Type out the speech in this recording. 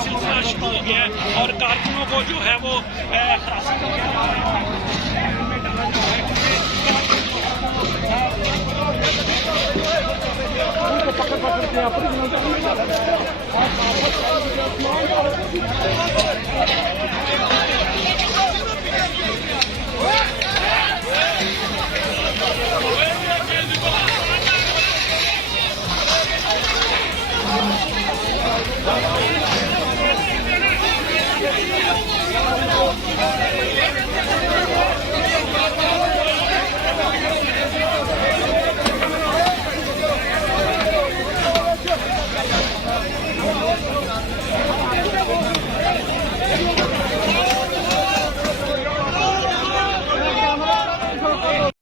सिलसिला शुरू हो गया है और कारकुनों को जो है वो हिरासत में लिया जा रहा है।